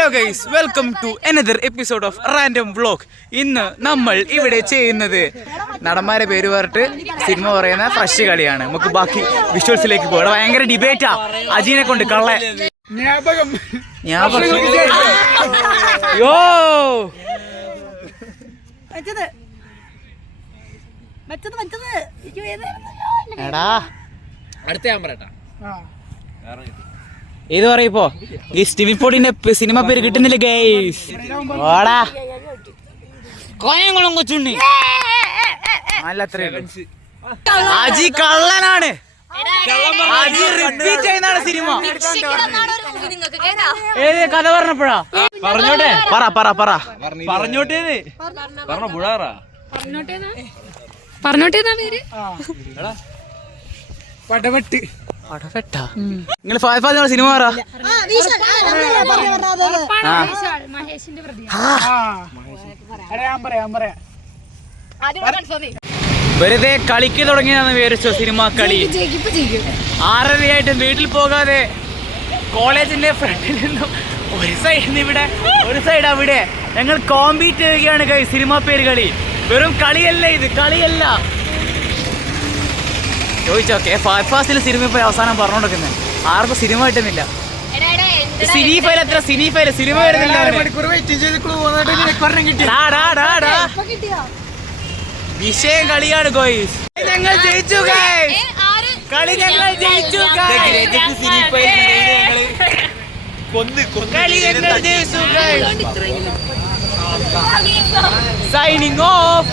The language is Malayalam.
Hello guys, welcome to another episode of random vlog. ഇന്ന് നമ്മൾ ഇവിടെ ചെയ്യുന്നത് നടന്മാരെ പേര് പറഞ്ഞിട്ട് സിനിമ പറയുന്ന ഫ്രഷ് കളിയാണ്. നമുക്ക് ബാക്കി വിഷ്വൽസിലേക്ക് പോകണം. ഭയങ്കര ഡിബേറ്റാ അജീനെ കൊണ്ട് കള്ള യോ എടാ അടുത്ത ഞാൻ പറയട്ടാ. ഏത് പറയിപ്പോ ഈ സ്റ്റീവൻ പോളിന്റെ സിനിമ പേര് കിട്ടുന്നില്ല ഗൈസ്. ഓടാ കോയംകുളം കൊച്ചുണ്ണി നല്ല അജി കള്ളനാണ്. അജി റിപ്പീറ്റ് ചെയ്യുന്നതാണ് സിനിമ. ഏത് കഥ പറഞ്ഞപ്പോഴാ പറഞ്ഞോട്ടെ പറ പറ പറ പറഞ്ഞോട്ടേന്ന് പറഞ്ഞ പുഴാറാ പറഞ്ഞോട്ടേന്നാ പേര് പടവെട്ട്. നിങ്ങൾ സിനിമ പറ. വെറുതെ കളിക്ക് തുടങ്ങിയാന്ന് വിചാരിച്ചോ സിനിമ കളി? 6:30 വീട്ടിൽ പോകാതെ കോളേജിന്റെ ഫ്രണ്ടിൽ നിന്നും ഒരു സൈഡിൽ നിന്ന് ഇവിടെ ഒരു സൈഡ് അവിടെ ഞങ്ങൾ കോമ്പീറ്റ് ചെയ്യുകയാണ് കൈ സിനിമ പേര് കളി. വെറും കളിയല്ല ഇത്, കളിയല്ല. ചോദിച്ചോക്കെ ഫാസ്റ്റിൽ സിനിമ ഇപ്പൊ അവസാനം പറഞ്ഞോണ്ടിരിക്കുന്നത് ആർക്കും സിനിമ കിട്ടുന്നില്ല. സിനി ഫയൽ എത്ര സിനി ഫയൽ സിനിമ വരുന്നില്ല. വിഷയം കളിയാണ് ഗോയ്സ്. ഞങ്ങൾ ജയിച്ചു ഗൈസ്, കളി ഞങ്ങൾ ജയിച്ചു ഗൈസ്, കളി ഞങ്ങൾ ജയിച്ചു ഗൈസ്. Signing off.